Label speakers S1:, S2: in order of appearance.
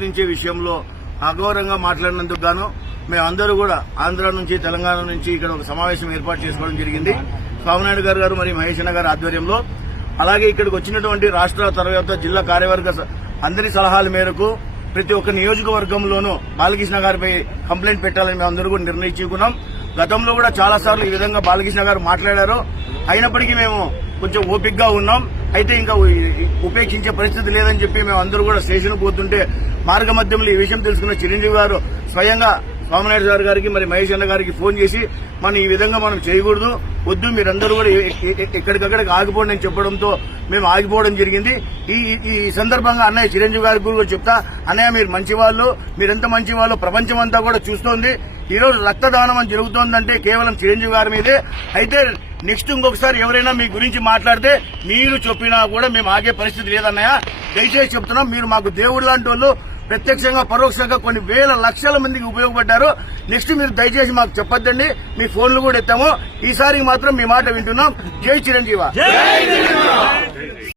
S1: గురించే విషయంలో అఘోరంగా మాట్లాడినందుకు గాను మేమందరూ కూడా ఆంధ్ర నుంచి తెలంగాణ నుంచి ఇక్కడ ఒక సమావేశం ఏర్పాటు చేసుకోవడం జరిగింది. స్వామినాయుడు గారు గారు మరియు మహేష్ గారి ఆధ్వర్యంలో. అలాగే ఇక్కడికి వచ్చినటువంటి రాష్ట్ర తర్వాత జిల్లా కార్యవర్గ అందరి సలహాల మేరకు ప్రతి ఒక్క నియోజకవర్గంలోనూ బాలకృష్ణ గారిపై కంప్లైంట్ పెట్టాలని మేము అందరూ కూడా నిర్ణయించుకున్నాం. గతంలో కూడా చాలా సార్లు ఈ విధంగా బాలకృష్ణ గారు మాట్లాడారు. అయినప్పటికీ మేము కొంచెం ఓపిక్గా ఉన్నాం. అయితే ఇంకా ఉపేక్షించే పరిస్థితి లేదని చెప్పి మేము అందరూ కూడా స్టేషన్ పోతుంటే మార్గమధ్యంలో ఈ విషయం తెలుసుకున్న చిరంజీవి గారు స్వయంగా స్వామినాయుడు గారు గారికి మరి మహేష్ అన్న గారికి ఫోన్ చేసి మనం ఈ విధంగా మనం చేయకూడదు వద్దు మీరందరూ కూడా ఎక్కడికక్కడికి ఆగిపోండి అని చెప్పడంతో మేము ఆగిపోవడం జరిగింది. ఈ ఈ- సందర్భంగా అన్నయ్య చిరంజీవి గారికి కూడా చెప్తా అన్నయ్య మీరు మంచి వాళ్ళు మీరెంత మంచివాళ్ళు ప్రపంచం అంతా కూడా చూస్తోంది. ఈ రోజు రక్తదానం అని జరుగుతోందంటే కేవలం చిరంజీవి గారి మీదే. అయితే నెక్స్ట్ ఇంకొకసారి ఎవరైనా మీ గురించి మాట్లాడితే మీరు చెప్పినా కూడా మేము ఆగే పరిస్థితి లేదన్నయ్య. దయచేసి చెప్తున్నాం మీరు మాకు దేవుడు లాంటి వాళ్ళు ప్రత్యక్షంగా పరోక్షంగా కొన్ని వేల లక్షల మందికి ఉపయోగపడ్డారు. నెక్స్ట్ మీరు దయచేసి మాకు చెప్పొద్దండి. మీ ఫోన్లు కూడా ఎత్తాము. ఈసారి మాత్రం మీ మాట వింటున్నాం. జై చిరంజీవ.